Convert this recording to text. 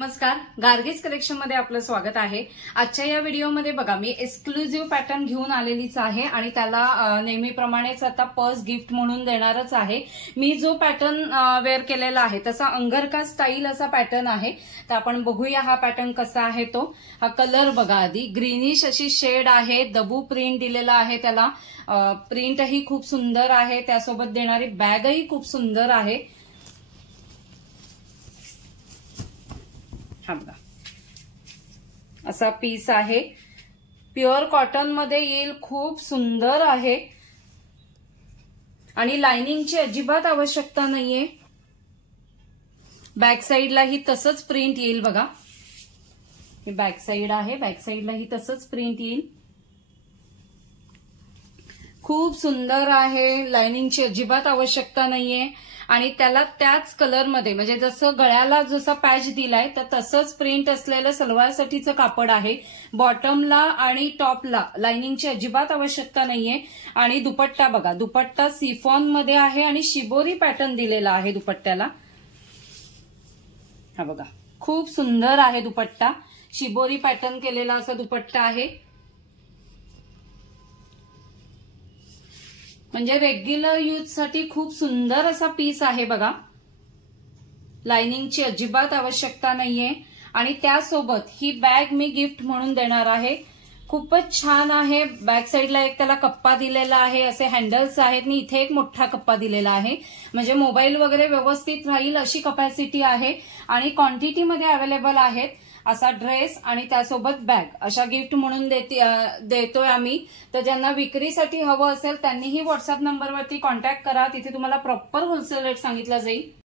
नमस्कार, गार्गीज कलेक्शन मध्ये आपलं स्वागत आहे। आजच्या या व्हिडिओमध्ये बघा मी एक्सक्लुझिव्ह पॅटर्न घेऊन आलेलीच आहे आणि त्याला नेहमीप्रमाणेच आता पर्स गिफ्ट म्हणून देणारच आहे। मी जो पॅटर्न वेअर केलेला आहे तसा अंगरखा स्टाईल असा पॅटर्न आहे। तर आपण बघूया हा पॅटर्न कसा आहे तो। हा कलर बघा आधी ग्रीनिश अशी शेड आहे, दबू प्रिंट दिलेला आहे त्याला। प्रिंटही खूप सुंदर आहे, त्यासोबत देणारी बॅगही खूप सुंदर आहे। हा बघा असा पीस आहे, प्युअर कॉटन मध्ये येईल, खूप सुंदर आहे आणि लाइनिंगची अजिबात आवश्यकता नाहीये। बॅक साइडलाही तसंच प्रिंट येईल बघा, ही बॅक साइड आहे, बॅक साइडलाही तसंच प्रिंट येईल। खूप सुंदर आहे, लाइनिंगची अजिबात आवश्यकता नाहीये आणि त्याला त्याच कलर मध्ये म्हणजे जसं गळ्याला जसा पॅच दिलाय तर तसंच प्रिंट असलेलं सलवारसाठीचं कापड आहे। बॉटमला आणि टॉपला लाइनिंगची अजिबात आवश्यकता नाहीये आणि दुपट्टा बघा, दुपट्टा सिफॉन मध्ये आहे आणि शिबोरी पॅटर्न दिलेला आहे दुपट्ट्याला। हा बघा खूप सुंदर आहे दुपट्टा, शिबोरी पॅटर्न केलेला असा दुपट्टा आहे। म्हणजे रेग्युलर यूज साठी खूप सुंदर असा पीस आहे बघा। लाइनिंगची अजिबात आवश्यकता नाहीये आणि त्यासोबत ही बॅग मी गिफ्ट म्हणून देणार आहे। खूपच छान आहे। बॅक साइडला एक त्याला कप्पा दिलेला आहे, असे हँडल्स आहेत आणि इथे एक मोठा कप्पा दिलेला आहे, म्हणजे मोबाईल वगैरे व्यवस्थित राहील अशी कपॅसिटी आहे आणि क्वांटिटी मध्ये अवेलेबल आहेत। असा ड्रेस आणि त्यासोबत बॅग अशा गिफ्ट म्हणून देतोय आम्ही। तर ज्यांना विक्रीसाठी हवं असेल त्यांनीही व्हॉट्सअप नंबरवरती कॉन्टॅक्ट करा, तिथे तुम्हाला प्रॉपर होलसेल रेट सांगितला जाईल।